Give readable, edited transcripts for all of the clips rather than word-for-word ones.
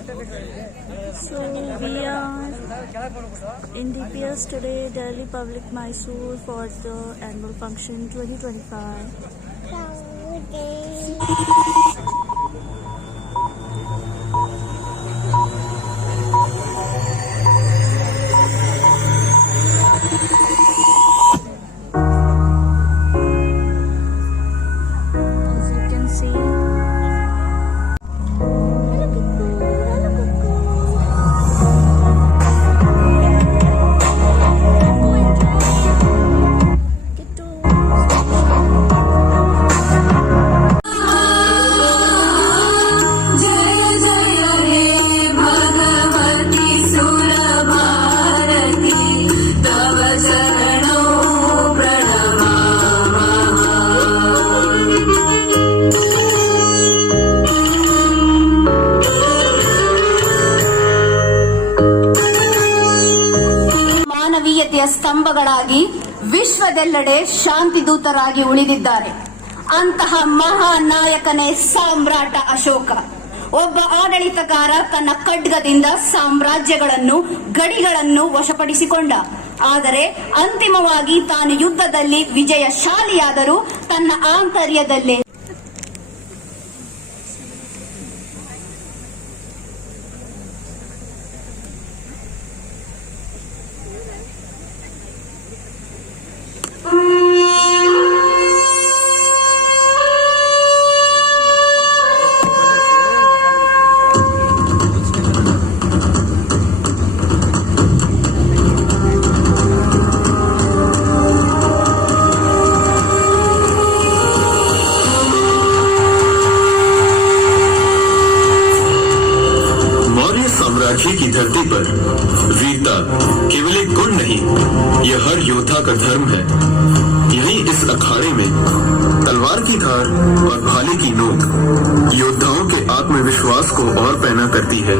So we are in DPS today, Delhi Public Mysore, for the annual function 2025. As you can see, ಮಾನವೀಯತೆಯ ಸ್ತಂಭಗಳಾಗಿ ವಿಶ್ವದೆಲ್ಲೆಡೆ ಶಾಂತಿ ದೂತರಾಗಿ ಉಳಿದಿದ್ದಾರೆ. ಅಂತಹ ಮಹಾನ್ ನಾಯಕನೇ ಸಾಮ್ರಾಟ ಅಶೋಕ. ಒಬ್ಬ ಆಡಳಿತಗಾರ ತನ್ನ ಖಡ್ಗದಿಂದ ಸಾಮ್ರಾಜ್ಯಗಳನ್ನು, ಗಡಿಗಳನ್ನು ವಶಪಡಿಸಿಕೊಂಡ. ಆದರೆ ಅಂತಿಮವಾಗಿ ತಾನು ಯುದ್ಧದಲ್ಲಿ ವಿಜಯಶಾಲಿಯಾದರೂ ತನ್ನ ಆಂತರ್ಯದಲ್ಲೇ साम्राज्य की धरती पर वीरता केवल एक गुण नहीं, यह हर योद्धा का धर्म है। यही इस अखाड़े में तलवार की धार और भाले की नोक योद्धाओं के आत्मविश्वास को और पैना करती है।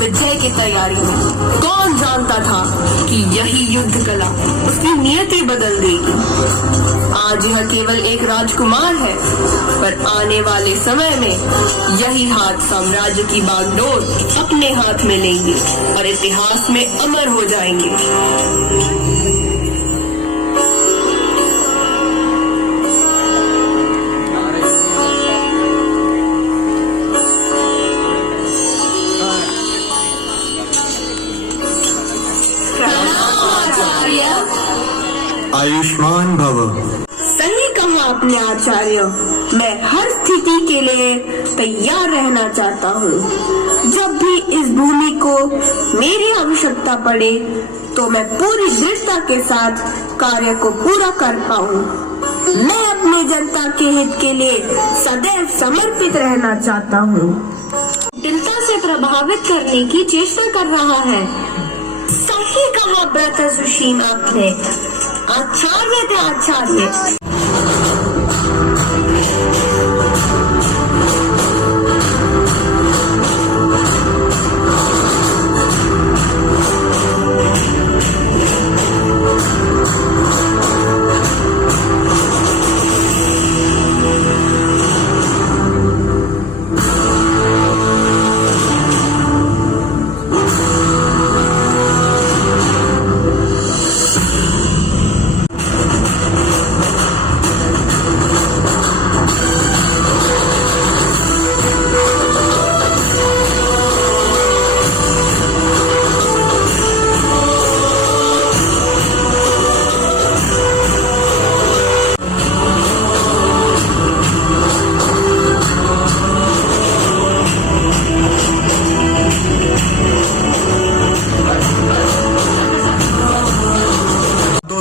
विजय की तैयारी में कौन जानता था कि यही युद्ध कला उसकी नियति बदल देगी। आज यह केवल एक राजकुमार है, पर आने वाले समय में यही हाथ साम्राज्य की बागडोर अपने हाथ में लेंगे और इतिहास में अमर हो जाएंगे। आयुष्मान भव। सही कहा अपने आचार्य। मैं हर स्थिति के लिए तैयार रहना चाहता हूँ। जब भी इस भूमि को मेरी आवश्यकता पड़े तो मैं पूरी दृढ़ता के साथ कार्य को पूरा कर पाऊँ। मैं अपनी जनता के हित के लिए सदैव समर्पित रहना चाहता हूँ। जटिलता से प्रभावित करने की चेष्टा कर रहा है। सही कहा ब्रत सुशीम आपने। आचार्य थे आचार्य।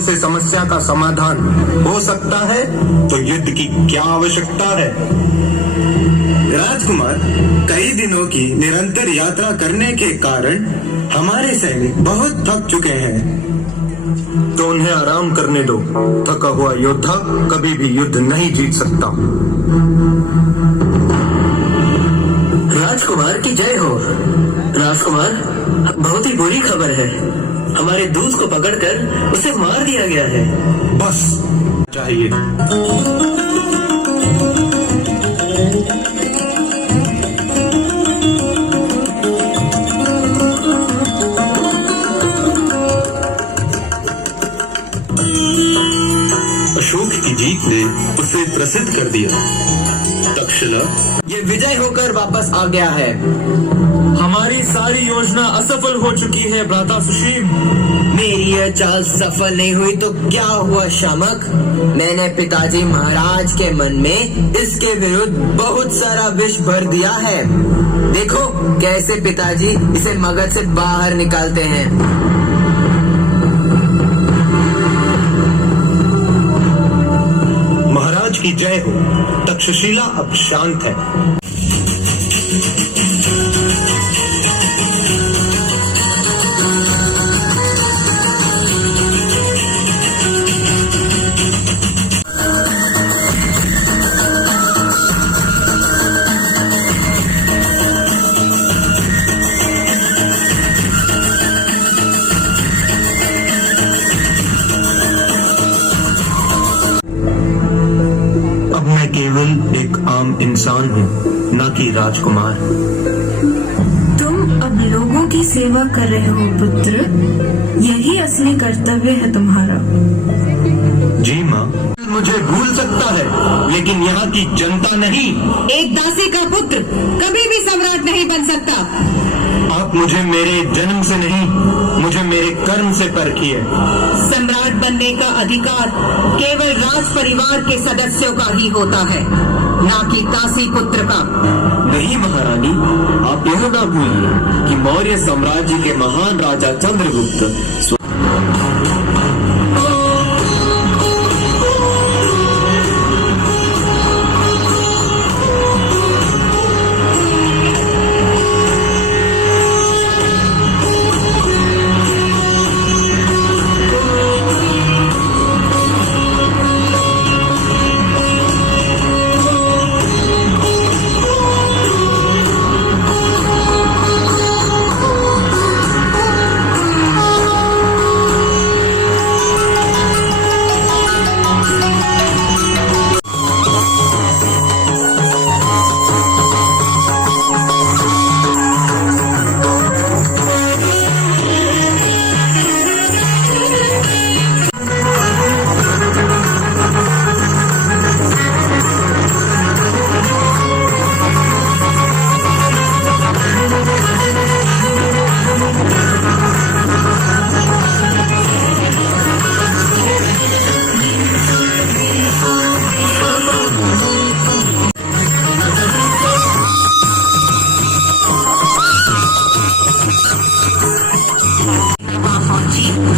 से समस्या का समाधान हो सकता है तो युद्ध की क्या आवश्यकता है। राजकुमार, कई दिनों की निरंतर यात्रा करने के कारण हमारे सैनिक बहुत थक चुके हैं। तो उन्हें आराम करने दो। थका हुआ योद्धा कभी भी युद्ध नहीं जीत सकता। राजकुमार की जय हो। राजकुमार, बहुत ही बुरी खबर है। हमारे दूत को पकड़कर उसे मार दिया गया है। बस चाहिए। ये विजय होकर वापस आ गया है। हमारी सारी योजना असफल हो चुकी है भ्राता सुशील। मेरी यह चाल सफल नहीं हुई तो क्या हुआ शामक? मैंने पिताजी महाराज के मन में इसके विरुद्ध बहुत सारा विष भर दिया है। देखो कैसे पिताजी इसे मगज से बाहर निकालते हैं। महाराज की जय हो। तक्षशिला अब शांत है। अब मैं केवल एक आम इंसान हूँ, न कि राजकुमार। तुम अब लोगों की सेवा कर रहे हो पुत्र, यही असली कर्तव्य है तुम्हारा। जी माँ। मुझे भूल सकता है लेकिन यहाँ की जनता नहीं। एक दासी का पुत्र कभी भी सम्राट नहीं बन सकता। आप मुझे मेरे जन्म से नहीं, मुझे मेरे कर्म से परखिए। सम्राट बनने का अधिकार केवल राज परिवार के सदस्यों का ही होता है, न कि दासी पुत्र का। नहीं महारानी, आप यह ना भूलिए कि मौर्य साम्राज्य के महान राजा चंद्रगुप्त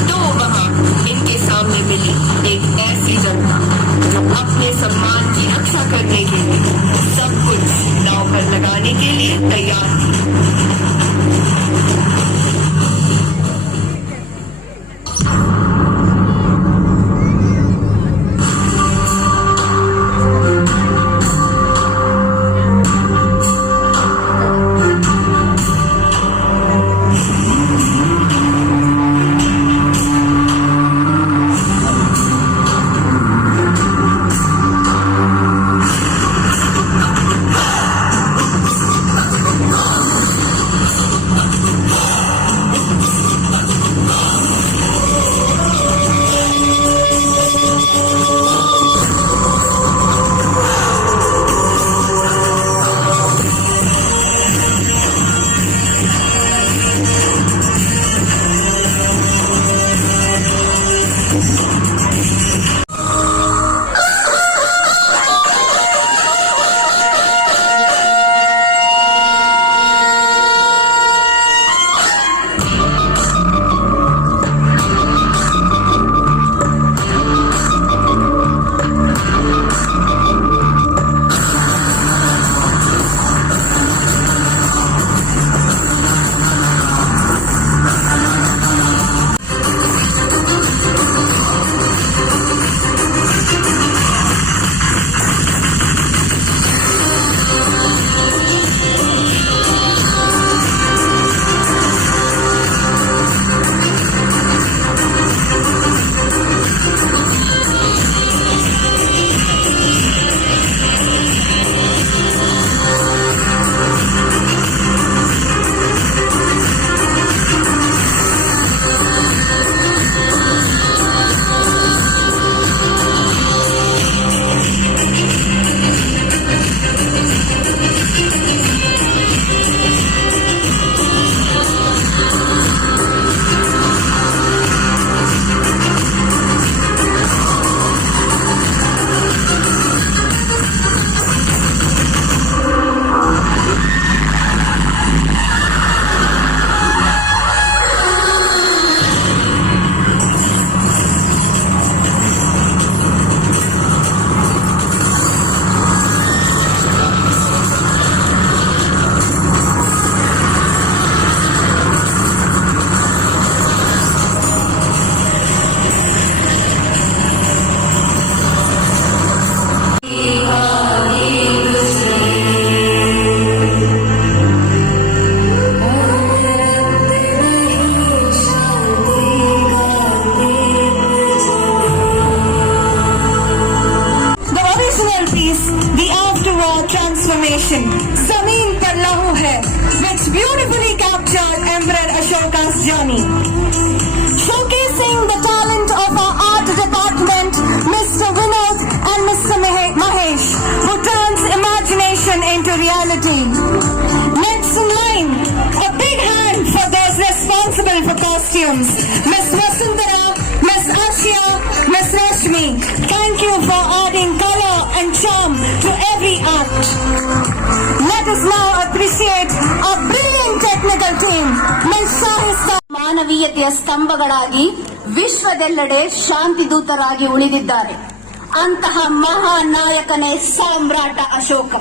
तो वहाँ इनके सामने मिली एक ऐसी जनता जो अपने सम्मान की रक्षा करने के लिए सब कुछ दांव पर लगाने के लिए तैयार थी। जमीन पर लहू है, which beautifully captured Emperor Ashoka's journey. Showcasing the talent of our art department, Mr. Vinod and Mr. Mahesh, who turns imagination into reality. Next in line, a big hand for those responsible for costumes, Miss Vasundhara, Miss Ashia, Miss Rashmi. Thank you for adding color and charm to every act. Let us now appreciate our brilliant technical team, Miss Shahista. ಮಾನವೀಯತೆಯ ಸ್ತಂಭಗಳಾಗಿ ವಿಶ್ವದೆಲ್ಲೆಡೆ ಶಾಂತಿ ದೂತರಾಗಿ ಉಳಿದಿದ್ದಾರೆ. ಅಂತಹ ಮಹಾನಾಯಕನೇ ಸಾಮ್ರಾಟ ಅಶೋಕ.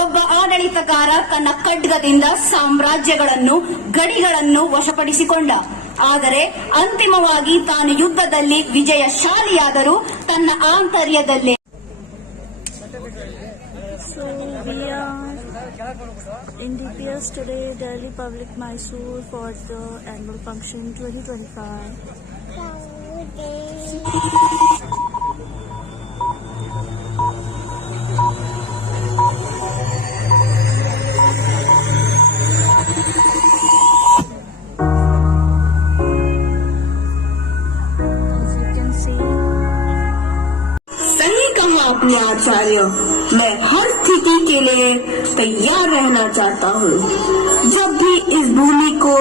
ಒಬ್ಬ ಆಡಳಿತಗಾರ ತನ್ನ ಖಡ್ಗದಿಂದ ಸಾಮ್ರಾಜ್ಯಗಳನ್ನು ಗಡಿಗಳನ್ನು ವಶಪಡಿಸಿಕೊಂಡ. ಆದರೆ ಅಂತಿಮವಾಗಿ ತಾನು ಯುದ್ಧದಲ್ಲಿ ವಿಜಯಶಾಲಿಯಾದರೂ ತನ್ನ ಆಂತರ್ಯದಲ್ಲೇ. So we are in DPS today, Delhi Public Mysore, for the annual function 2025. As you can see, सही कहा अपने आचार्य, मैं हर स्थिति के लिए तैयार रहना चाहता हूँ। जब भी इस भूमि को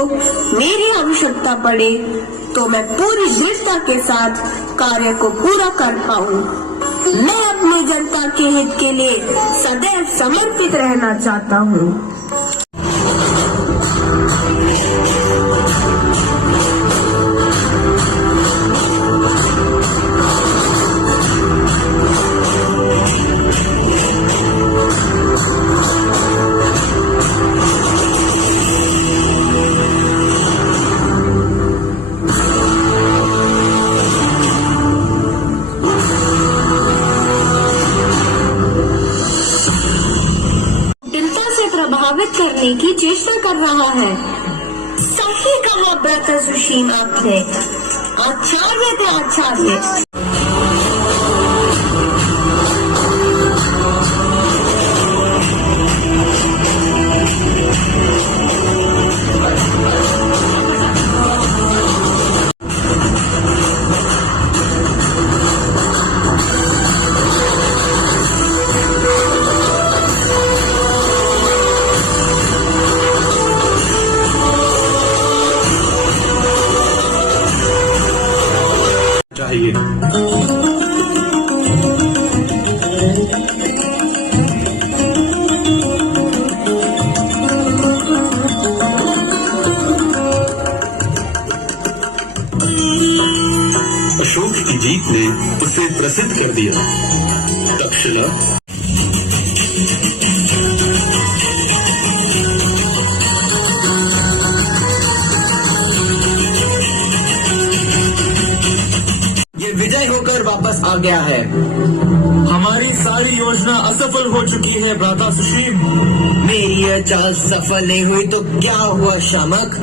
मेरी आवश्यकता पड़े तो मैं पूरी दृढ़ता के साथ कार्य को पूरा कर पाऊँ। मैं अपनी जनता के हित के लिए सदैव समर्पित रहना चाहता हूँ। प्रभावित करने की चेष्टा कर रहा है। सही कहा ब्रदर सुशील आपने। आचार्य थे आचार्य। चाहिए। अशोक की जीत ने उसे प्रसिद्ध कर दिया। तक्षशिला विजय होकर वापस आ गया है। हमारी सारी योजना असफल हो चुकी है भ्राता सुशील। मेरी यह चाल सफल नहीं हुई तो क्या हुआ शामक?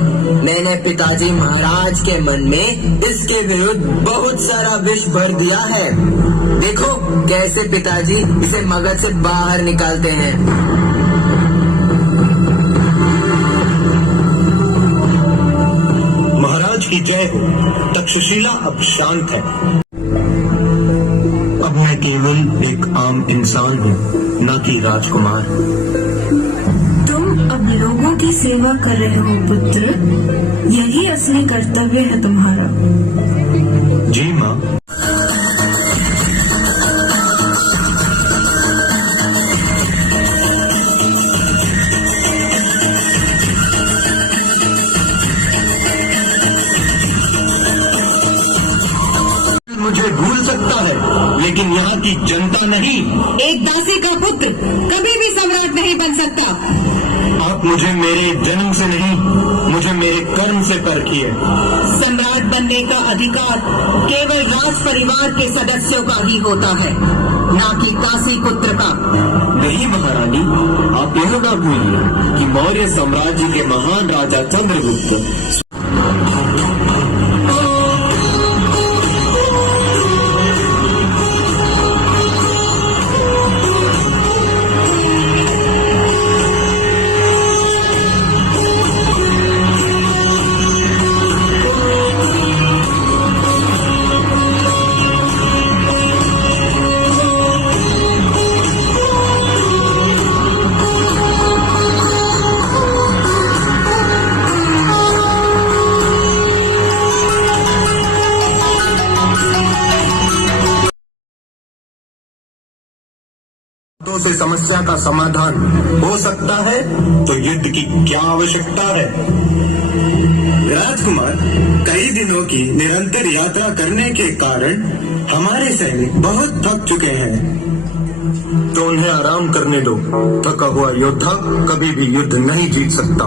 मैंने पिताजी महाराज के मन में इसके विरुद्ध बहुत सारा विष भर दिया है। देखो कैसे पिताजी इसे मगज से बाहर निकालते हैं। महाराज की जय हो। तक्षशिला अब शांत है। अब मैं केवल एक आम इंसान हूँ, न कि राजकुमार। तुम अब लोगों की सेवा कर रहे हो पुत्र, यही असली कर्तव्य है तुम्हारा। जी माँ। मुझे भूल सकता है, लेकिन यहाँ की जनता नहीं। एक दासी का पुत्र कभी भी सम्राट नहीं बन सकता। आप मुझे मेरे जन्म से नहीं, मुझे मेरे कर्म से परखिए। सम्राट बनने का अधिकार केवल राज परिवार के सदस्यों का ही होता है, न कि दासी पुत्र का। नहीं महारानी, आप यह ना भूलिए कि मौर्य साम्राज्य के महान राजा चंद्रगुप्त से समस्या का समाधान हो सकता है तो युद्ध की क्या आवश्यकता है? राजकुमार, कई दिनों की निरंतर यात्रा करने के कारण हमारे सैनिक बहुत थक चुके हैं। तो उन्हें आराम करने दो। थका हुआ योद्धा कभी भी युद्ध नहीं जीत सकता।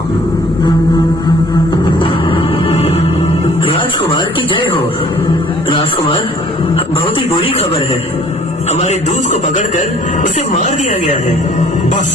राजकुमार की जय हो। राजकुमार, बहुत ही बुरी खबर है। हमारे दूत को पकड़कर उसे मार दिया गया है। बस